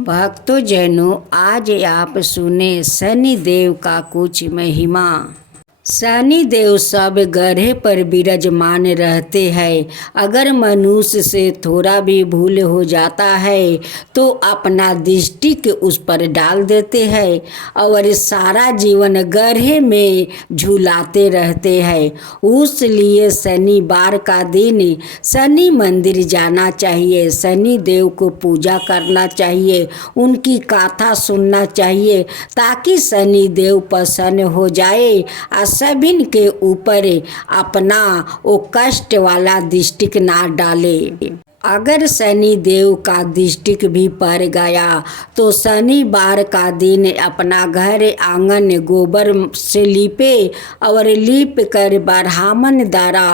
भक्तजनों, आज आप सुने शनि देव का कुछ महिमा। शनि देव सब ग्रह पर विराजमान रहते हैं। अगर मनुष्य से थोड़ा भी भूल हो जाता है तो अपना दृष्टि उस पर डाल देते हैं और सारा जीवन ग्रह में झूलाते रहते हैं। उसलिए शनिवार का दिन शनि मंदिर जाना चाहिए, शनि देव को पूजा करना चाहिए, उनकी कथा सुनना चाहिए ताकि शनि देव प्रसन्न हो जाए और सभी के ऊपर अपना वो कष्ट वाला दृष्टि ना डाले। अगर शनि देव का दृष्टि भी पड़ गया तो शनिवार का दिन अपना घर आंगन गोबर से लीपे और लीप कर ब्राह्मण द्वारा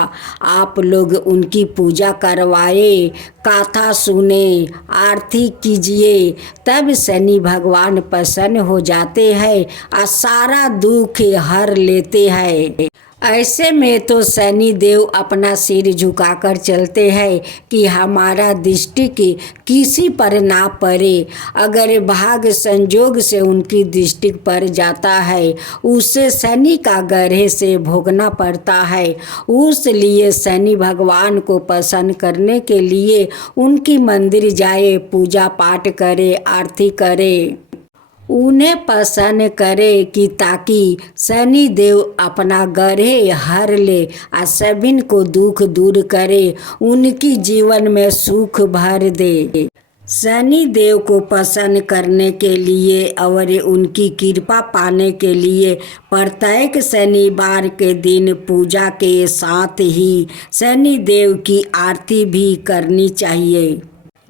आप लोग उनकी पूजा करवाए, कथा सुने, आरती कीजिए, तब शनि भगवान प्रसन्न हो जाते हैं और सारा दुख हर लेते हैं। ऐसे में तो शनि देव अपना सिर झुकाकर चलते हैं कि हमारा दृष्टि किसी पर ना पड़े। अगर भाग संजोग से उनकी दृष्टि पड़ जाता है उसे शनि का ग्रह से भोगना पड़ता है। उसलिए शनि भगवान को प्रसन्न करने के लिए उनकी मंदिर जाए, पूजा पाठ करे, आरती करे, उन्हें प्रसन्न करे कि ताकि शनि देव अपना ग्रह हर ले और सभी को दुख दूर करे, उनकी जीवन में सुख भर दे। शनि देव को प्रसन्न करने के लिए और उनकी कृपा पाने के लिए प्रत्येक शनिवार के दिन पूजा के साथ ही शनि देव की आरती भी करनी चाहिए।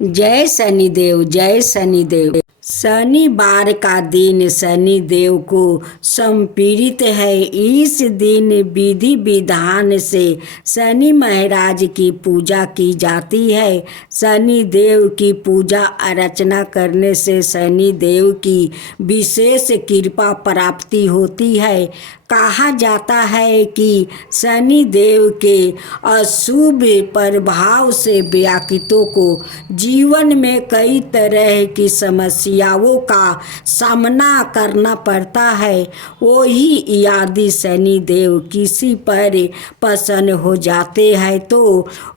जय शनि देव, जय शनि देव। शनिवार का दिन शनि देव को समर्पित है। इस दिन विधि विधान से शनि महाराज की पूजा की जाती है। शनि देव की पूजा अर्चना करने से शनि देव की विशेष कृपा प्राप्ति होती है। कहा जाता है कि शनि देव के अशुभ प्रभाव से व्याकुतों को जीवन में कई तरह की समस्याओं का सामना करना पड़ता है। वही यदि शनि देव किसी पर प्रसन्न हो जाते हैं तो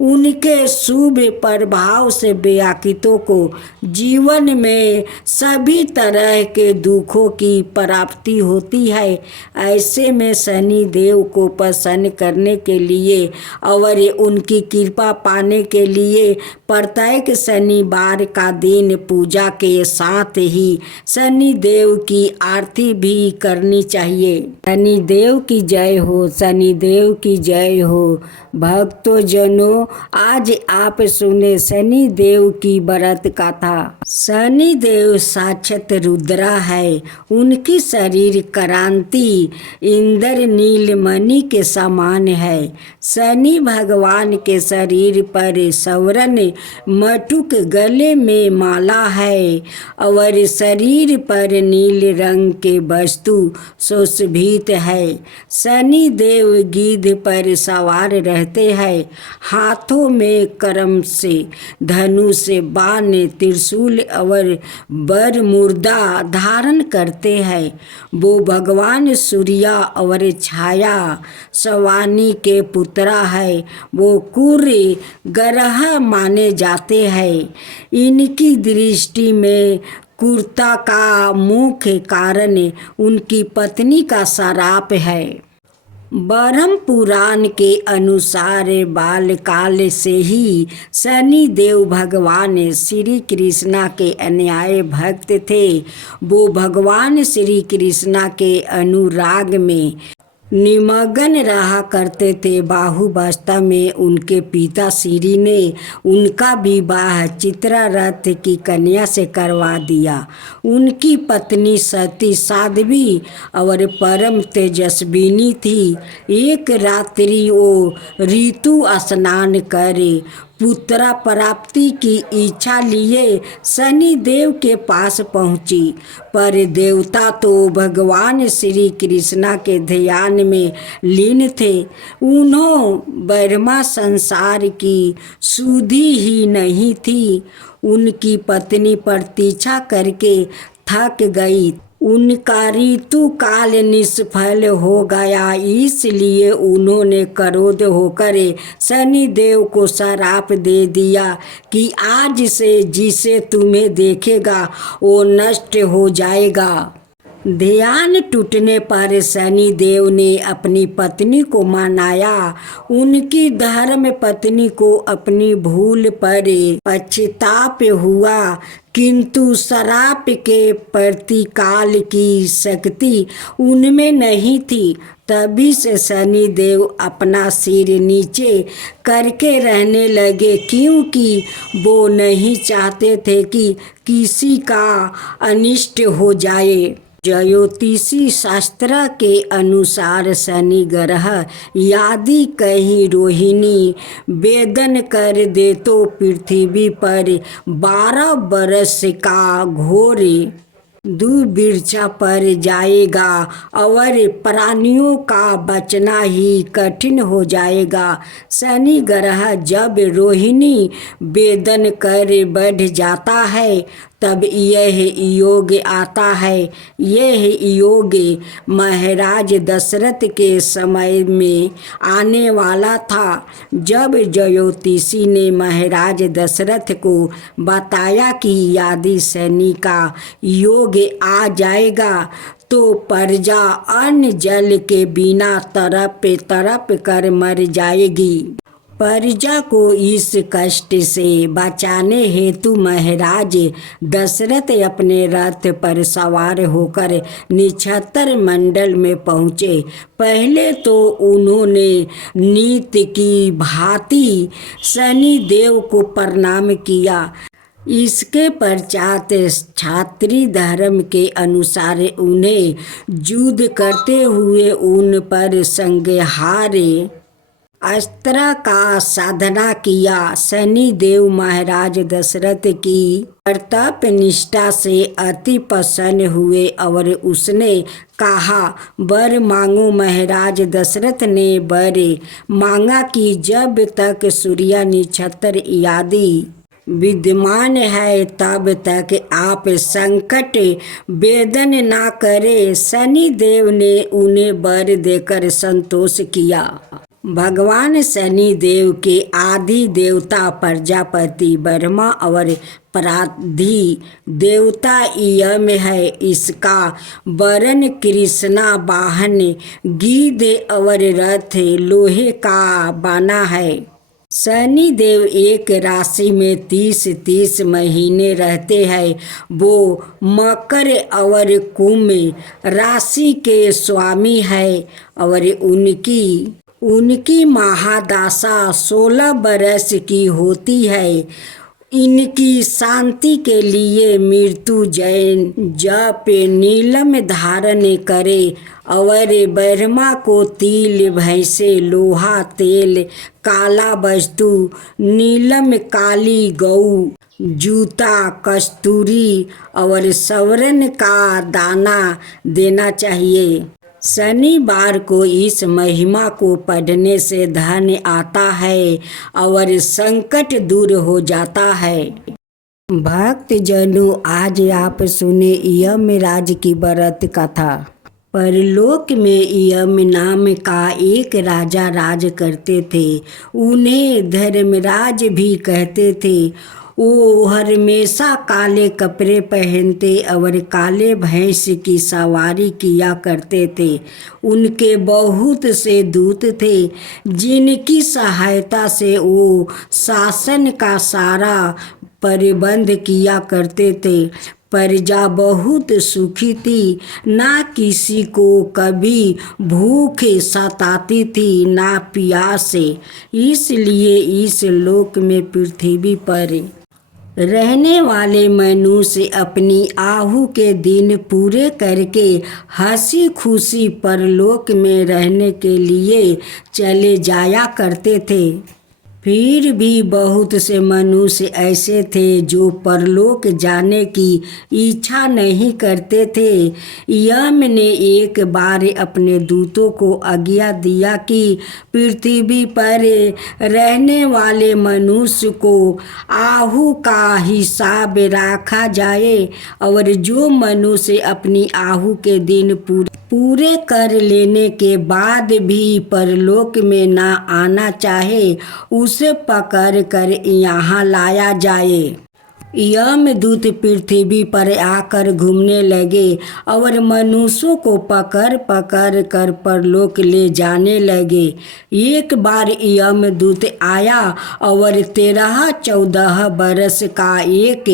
उनके शुभ प्रभाव से व्याकुतों को जीवन में सभी तरह के दुखों की प्राप्ति होती है। ऐसे में शनि देव को प्रसन्न करने के लिए और उनकी कृपा पाने के लिए प्रत्येक शनिवार का दिन पूजा के साथ ही शनि देव की आरती भी करनी चाहिए। शनि देव की जय हो, शनि देव की जय हो। भक्तजनों, आज आप सुने शनि देव की व्रत कथा। शनि देव साक्षात रुद्रा है। उनकी शरीर क्रांति इंद्र नीलमणि के समान है। शनि भगवान के शरीर पर स्वर्ण मटुक, गले में माला है और शरीर पर नील रंग के वस्तु सुशोभित है। शनि देव गिद्ध पर सवार रहते हैं। हाथों में कर्म से धनुष, बाण, त्रिशूल और बर मुर्दा धारण करते हैं। वो भगवान सूर्या और छाया सवानी के पुत्रा है। वो कुर्य ग्रह माने जाते हैं। इनकी दृष्टि में क्रूरता का मुख्य कारण उनकी पत्नी का श्राप है। ब्रह्म पुराण के अनुसार बालकाल से ही शनि देव भगवान श्री कृष्णा के अन्याय भक्त थे। वो भगवान श्री कृष्णा के अनुराग में निमग्न रहा करते थे। बाहुबस्ता में उनके पिता श्री ने उनका विवाह चित्ररथ की कन्या से करवा दिया। उनकी पत्नी सती साध्वी और परम तेजस्विनी थी। एक रात्रि वो ऋतु स्नान कर पुत्र प्राप्ति की इच्छा लिए शनि देव के पास पहुंची। पर देवता तो भगवान श्री कृष्णा के ध्यान में लीन थे। उन्हों ब्रह्मा संसार की सुधि ही नहीं थी। उनकी पत्नी प्रतीक्षा करके थक गई। उनका ऋतु काल निष्फल हो गया, इसलिए उन्होंने क्रोध होकर शनि देव को श्राप दे दिया कि आज से जिसे तुम्हें देखेगा वो नष्ट हो जाएगा। ध्यान टूटने पर शनि देव ने अपनी पत्नी को मनाया। उनकी धर्म पत्नी को अपनी भूल पर पछताप हुआ, किंतु श्राप के प्रतिकाल की शक्ति उनमें नहीं थी। तभी से शनि देव अपना सिर नीचे करके रहने लगे, क्योंकि वो नहीं चाहते थे कि किसी का अनिष्ट हो जाए। ज्योतिषी शास्त्र के अनुसार शनि ग्रह यदि कहीं रोहिणी वेदन कर दे तो पृथ्वी पर 12 बरस का घोर दुर्भिक्षा पर जाएगा और प्राणियों का बचना ही कठिन हो जाएगा। शनि ग्रह जब रोहिणी वेदन कर बढ़ जाता है तब यह योग आता है। यह योग महाराज दशरथ के समय में आने वाला था। जब ज्योतिषी ने महाराज दशरथ को बताया कि यदि शनि का योग आ जाएगा तो प्रजा अन्न जल के बिना तड़प कर मर जाएगी। प्रजा को इस कष्ट से बचाने हेतु महाराज दशरथ अपने रथ पर सवार होकर नक्षत्र मंडल में पहुँचे। पहले तो उन्होंने नीति की भांति शनि देव को प्रणाम किया। इसके पश्चात क्षत्रिय धर्म के अनुसार उन्हें युद्ध करते हुए उन पर संहार अस्त्र का साधना किया। शनि देव महाराज दशरथ की प्रताप निष्ठा से अति प्रसन्न हुए और उसने कहा, वर मांगो। महाराज दशरथ ने वर मांगा कि जब तक सूर्य नक्षत्र आदि विद्यमान है तब तक आप संकट वेदन ना करे। शनि देव ने उन्हें वर देकर संतोष किया। भगवान शनि देव के आदि देवता प्रजापति ब्रह्मा और प्राधि देवता यम है। इसका वर्ण कृष्णा वाहन गिद्ध और रथ लोहे का बना है। शनि देव एक राशि में 30 महीने रहते हैं। वो मकर और कुंभ राशि के स्वामी है और उनकी महादशा 16 बरस की होती है। इनकी शांति के लिए मृत्युंजय जप नीलम धारण करे और ब्रह्मा को तिल भैंसे लोहा तेल काला वस्तु नीलम काली गौ जूता कस्तूरी और स्वर्ण का दाना देना चाहिए। शनिवार को इस महिमा को पढ़ने से धन आता है और संकट दूर हो जाता है। भक्त जनों, आज आप सुने यमराज की व्रत कथा। परलोक में यम नाम का एक राजा राज करते थे। उन्हें धर्मराज भी कहते थे। वो हमेशा काले कपड़े पहनते और काले भैंस की सवारी किया करते थे। उनके बहुत से दूत थे जिनकी सहायता से वो शासन का सारा प्रबंध किया करते थे। प्रजा बहुत सुखी थी, ना किसी को कभी भूख सताती थी ना प्यास। इसलिए इस लोक में पृथ्वी पर रहने वाले मनुष्य अपनी आहु के दिन पूरे करके हंसी खुशी परलोक में रहने के लिए चले जाया करते थे। फिर भी बहुत से मनुष्य ऐसे थे जो परलोक जाने की इच्छा नहीं करते थे। यम ने एक बार अपने दूतों को आज्ञा दिया कि पृथ्वी पर रहने वाले मनुष्य को आहू का हिसाब रखा जाए, और जो मनुष्य अपनी आहू के दिन पूरे कर लेने के बाद भी परलोक में न आना चाहे, उसे पकड़ कर यहाँ लाया जाए। यमदूत पृथ्वी पर आकर घूमने लगे और मनुष्यों को पकड़ पकड़ कर परलोक ले जाने लगे। एक बार यमदूत आया और 13-14 बरस का एक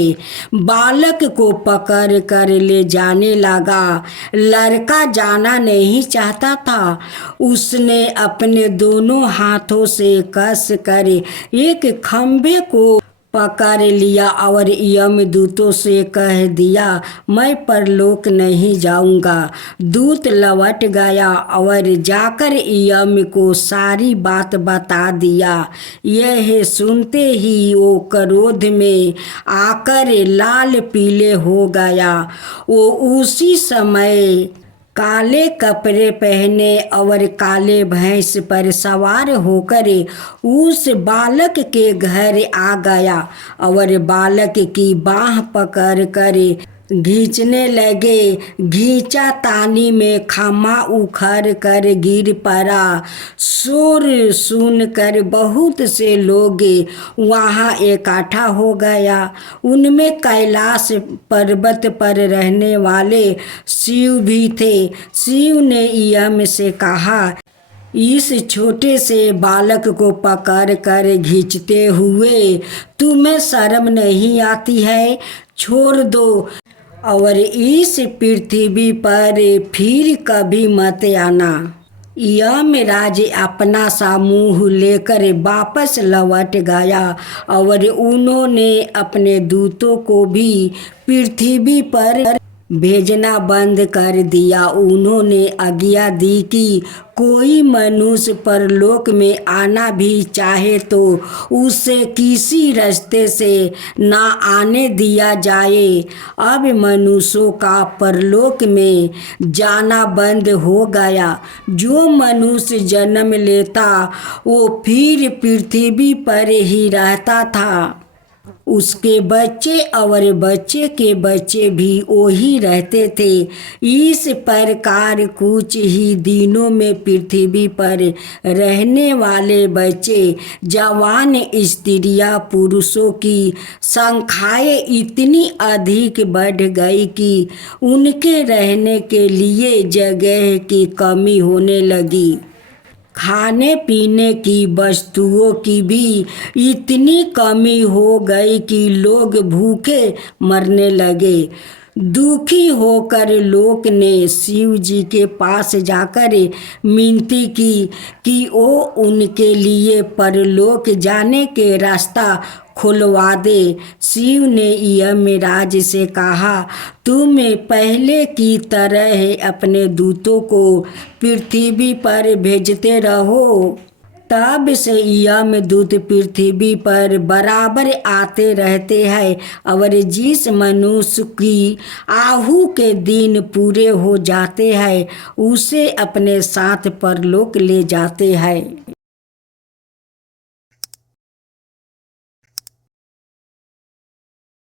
बालक को पकड़ कर ले जाने लगा। लड़का जाना नहीं चाहता था। उसने अपने दोनों हाथों से कस कर एक खंभे को पकड़ लिया और यमदूतों से कह दिया, मैं परलोक नहीं जाऊंगा। दूत लौट गया और जाकर यम को सारी बात बता दिया। यह सुनते ही वो क्रोध में आकर लाल पीले हो गया। वो उसी समय काले कपड़े पहने और काले भैंस पर सवार होकर उस बालक के घर आ गया और बालक की बाह पकड़ कर खींचने लगे। घींचा तानी में खम्मा उखड़ कर गिर पड़ा। शोर सुनकर बहुत से लोग वहाँ इकट्ठा हो गया। उनमें कैलाश पर्वत पर रहने वाले शिव भी थे। शिव ने यम से कहा, इस छोटे से बालक को पकड़ कर खींचते हुए तुम्हें शर्म नहीं आती है? छोड़ दो और इस पृथ्वी पर फिर कभी मत आना। यमराज अपना सा मुँह लेकर वापस लौट गया और उन्होंने अपने दूतों को भी पृथ्वी पर भेजना बंद कर दिया। उन्होंने आज्ञा दी कि कोई मनुष्य परलोक में आना भी चाहे तो उसे किसी रास्ते से ना आने दिया जाए। अब मनुष्यों का परलोक में जाना बंद हो गया। जो मनुष्य जन्म लेता वो फिर पृथ्वी पर ही रहता था। उसके बच्चे और बच्चे के बच्चे भी वही रहते थे। इस प्रकार कुछ ही दिनों में पृथ्वी पर रहने वाले बच्चे, जवान स्त्रियां, पुरुषों की संख्याएं इतनी अधिक बढ़ गई कि उनके रहने के लिए जगह की कमी होने लगी। खाने पीने की वस्तुओं की भी इतनी कमी हो गई कि लोग भूखे मरने लगे। दुखी होकर लोग ने शिव जी के पास जाकर विनती की कि वो उनके लिए परलोक जाने के रास्ता खुलवा दे। शिव ने यमराज से कहा, तुम पहले की तरह अपने दूतों को पृथ्वी पर भेजते रहो। तब से यमदूत पृथ्वी पर बराबर आते रहते हैं और जिस मनुष्य की आहू के दिन पूरे हो जाते हैं उसे अपने साथ परलोक ले जाते हैं।